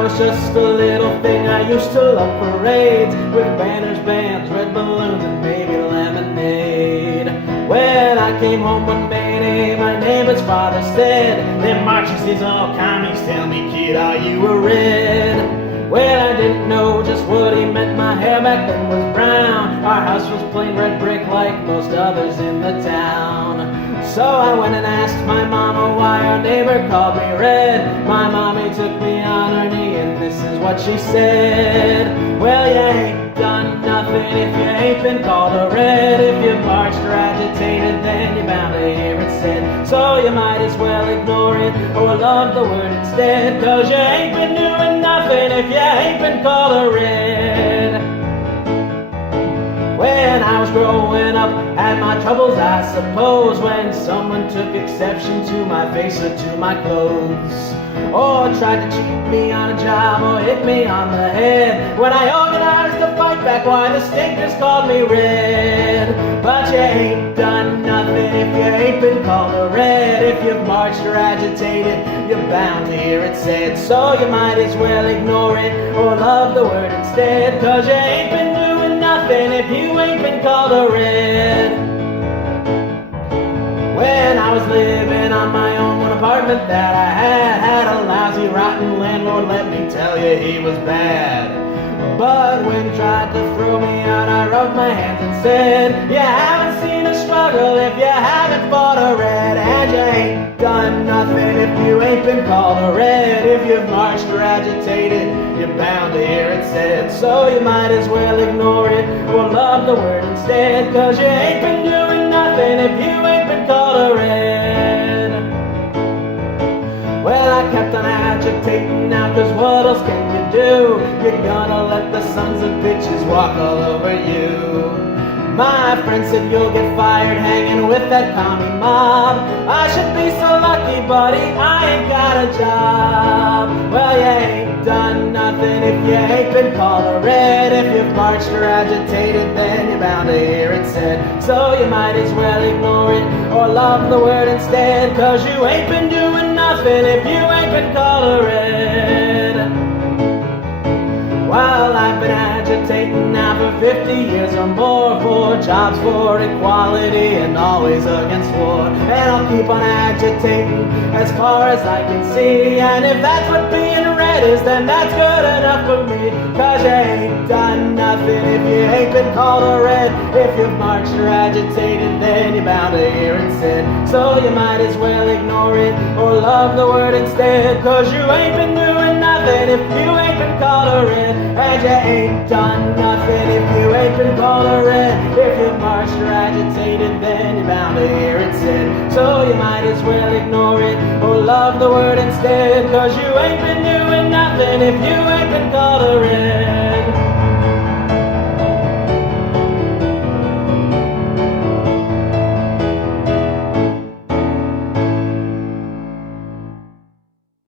was just a little thing, I used to love parades with banners, bands, red balloons, and maybe lemonade. When I came home one May, my neighbor's father said, "Them marches is all commies, tell me kid, are you a red?" Well, I didn't know just what he meant, my hair back then was brown. Our house was plain red brick like most others in the town. So I went and asked my mama why our neighbor called me red. My mommy took me on her knee and this is what she said. "Well, you ain't done nothing if you ain't been called a red. If you've marched or agitated, then you're bound to hear it said. So you might as well ignore it or love the word instead, 'cause you ain't been doing nothing if you ain't been called a red." When I was growing up, had my troubles I suppose, when someone took exception to my face or to my clothes, or tried to cheat me on a job or hit me on the head. When I organized to fight back, why the stinkers called me red. But you ain't done nothing if you ain't been called a red. If you've marched or agitated, you're bound to hear it said. So you might as well ignore it or love the word instead, 'cause you ain't been doing nothing if you ain't been called a red. When I was living on my own, one apartment that I had a lousy, rotten landlord, let me tell you, he was bad. But when he tried to throw me out, I rubbed my hands and said, "You haven't seen a struggle if you haven't fought a red. And you ain't done nothing if you ain't been called a red. If you've marched or agitated, you're bound to hear it said. So you might as well ignore it or love the word instead, 'cause you ain't been doing nothing if you ain't been called a red." Well, I kept on agitating now, 'cause what else can you do? You're gonna let the sons of bitches walk all over you. My friend said you'll get fired hanging with that commie mob. I should be so lucky, buddy, I ain't got a job. Well, you ain't done nothing if you ain't been called a red. If you've marched or agitated, then you're bound to hear it said. So you might as well ignore it or love the word instead, 'cause you ain't been doing nothing if you ain't been called a red. While I've been agitating now for 50 years or more, for jobs, for equality, and always against war. And I'll keep on agitating as far as I can see. And if that's what being red is, then that's good enough for me. 'Cause you ain't done nothing if you ain't been called a red. If you've marched or agitated, then you're bound to hear it said. So you might as well ignore it or love the word instead, 'cause you ain't been doing nothing if you ain't been called a red. And you ain't done nothing if you ain't been called a red. If you've marched or agitated, then you're bound to hear it said. So you might as well ignore it or love the word instead, 'cause you ain't been doing nothing if you